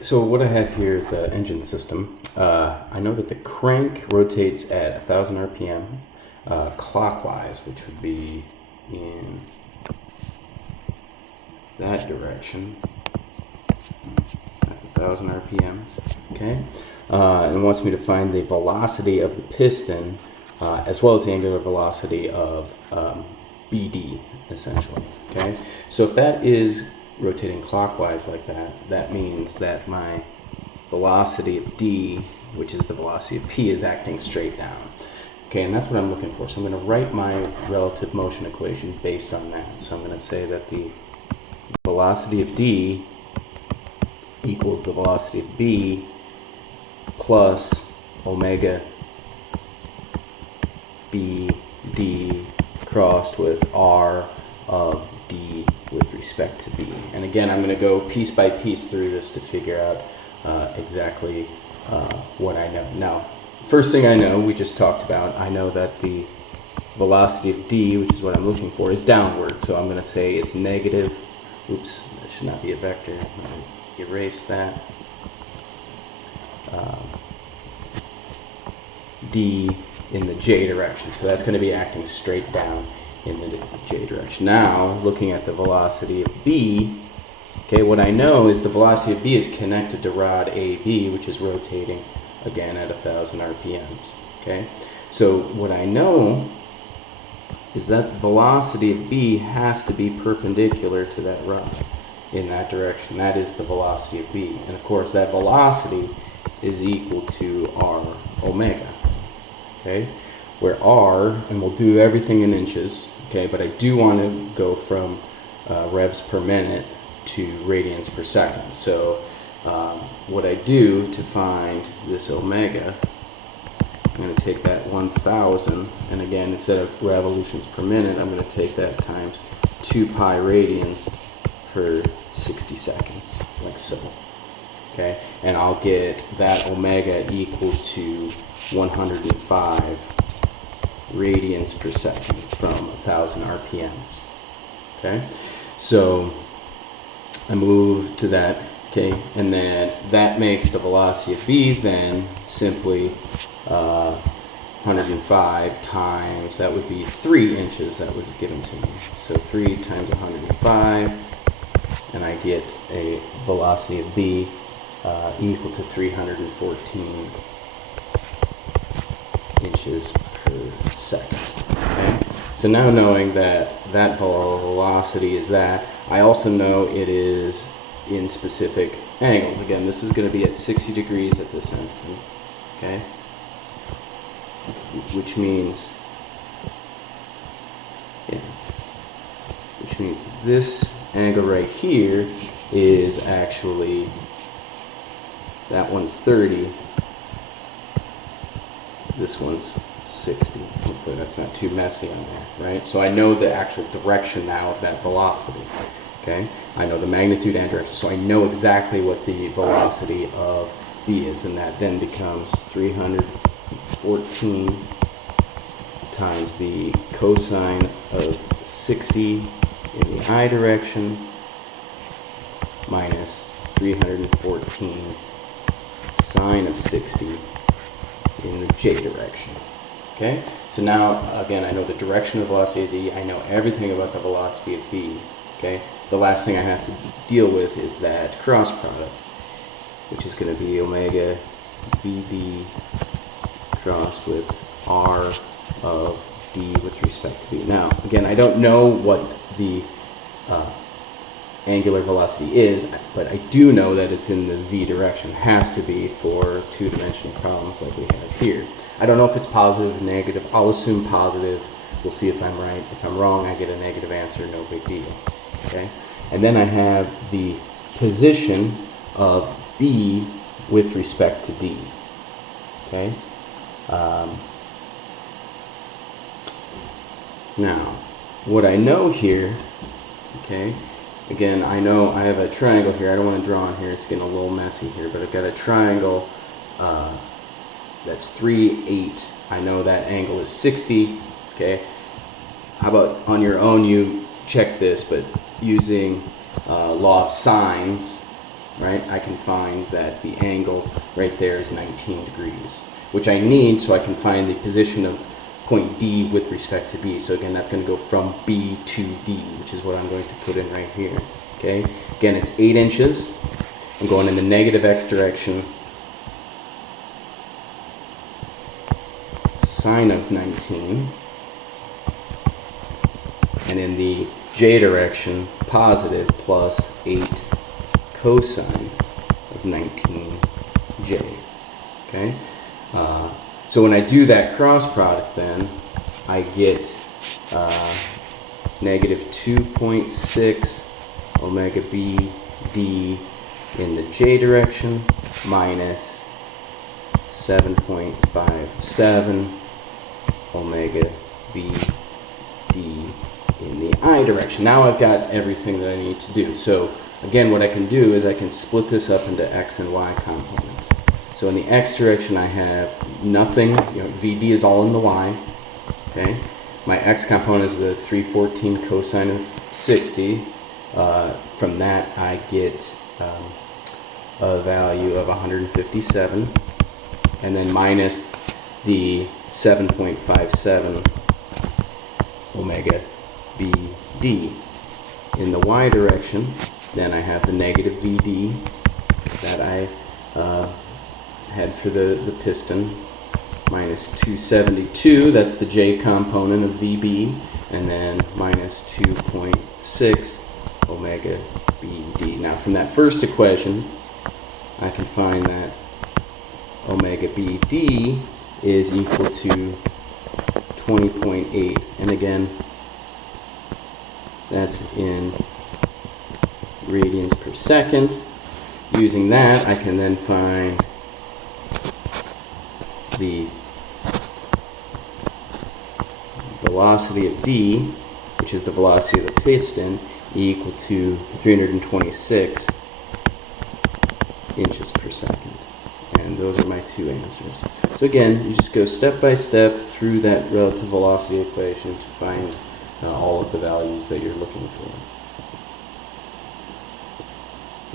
so what I have here is an engine system. I know that the crank rotates at 1,000 RPM clockwise, which would be in that direction. That's 1,000 RPMs, okay? And it wants me to find the velocity of the piston as well as the angular velocity of BD, essentially, okay? So if that is rotating clockwise like that, that means that my velocity of D, which is the velocity of P, is acting straight down. Okay, and that's what I'm looking for. So I'm going to write my relative motion equation based on that. So I'm going to say that the velocity of D equals the velocity of B plus omega BD crossed with R of D with respect to B. And again, I'm going to go piece by piece through this to figure out exactly what I know. Now, first thing I know, we just talked about, I know that the velocity of D, which is what I'm looking for, is downward. So I'm going to say it's negative, oops, that should not be a vector. I'm going to erase that. D in the J direction. So that's going to be acting straight down in the J direction. Now, looking at the velocity of B, okay, what I know is the velocity of B is connected to rod AB, which is rotating again at 1,000 RPMs, okay? So what I know is that velocity of B has to be perpendicular to that rod in that direction. That is the velocity of B. And of course, that velocity is equal to R omega, okay? Where R, and we'll do everything in inches, okay? But I do want to go from revs per minute to radians per second. So what I do to find this omega, I'm going to take that 1,000, and again, instead of revolutions per minute, I'm going to take that times 2 pi radians per 60 seconds, like so. Okay, and I'll get that omega equal to 105 radians per second from 1,000 RPMs. Okay, so I move to that, okay, and then that makes the velocity of B then simply 105 times, that would be 3 inches that was given to me. So 3 times 105, and I get a velocity of B equal to 314 inches per second. Okay? So now knowing that that velocity is that, I also know it is in specific angles. Again, this is going to be at 60 degrees at this instant, okay? Which means, this angle right here is actually, that one's 30, this one's 60. Hopefully that's not too messy on there, right? So I know the actual direction now of that velocity, okay? I know the magnitude and direction, so I know exactly what the velocity of B is, and that then becomes 314 times the cosine of 60 in the I direction minus 314 sine of 60 in the J direction. Okay, so now again I know the direction of the velocity of D, I know everything about the velocity of B. Okay, the last thing I have to deal with is that cross product, which is going to be omega BB crossed with R of D with respect to B. Now again, I don't know what the angular velocity is, but I do know that it's in the Z direction. It has to be for two-dimensional problems like we have here. I don't know if it's positive or negative. I'll assume positive. We'll see if I'm right. If I'm wrong, I get a negative answer, no big deal. Okay? And then I have the position of B with respect to D. Okay? Now, what I know here, okay, again, I know I have a triangle here. I don't want to draw on here. It's getting a little messy here, but I've got a triangle that's 3, 8. I know that angle is 60, okay? How about on your own, you check this, but using law of sines, right, I can find that the angle right there is 19 degrees, which I need so I can find the position of point D with respect to B. So again, that's going to go from B to D, which is what I'm going to put in right here. Okay, again, it's 8 inches. I'm going in the negative x direction. Sine of 19. And in the j direction, positive plus 8 cosine of 19j. Okay? So when I do that cross product, then I get negative 2.6 omega b d in the j direction minus 7.57 omega b d in the I direction. Now I've got everything that I need to do. So again, what I can do is I can split this up into x and y components. So in the x direction, I have nothing. VD is all in the y. Okay. My x component is the 314 cosine of 60. From that, I get a value of 157, and then minus the 7.57 omega BD. In the y direction, then I have the negative VD that I had for the piston, minus 272, that's the J component of VB, and then minus 2.6 omega BD. Now from that first equation, I can find that omega BD is equal to 20.8, and again, that's in radians per second. Using that, I can then find the velocity of D, which is the velocity of the piston, equal to 326 inches per second. And those are my two answers. So again, you just go step by step through that relative velocity equation to find all of the values that you're looking for.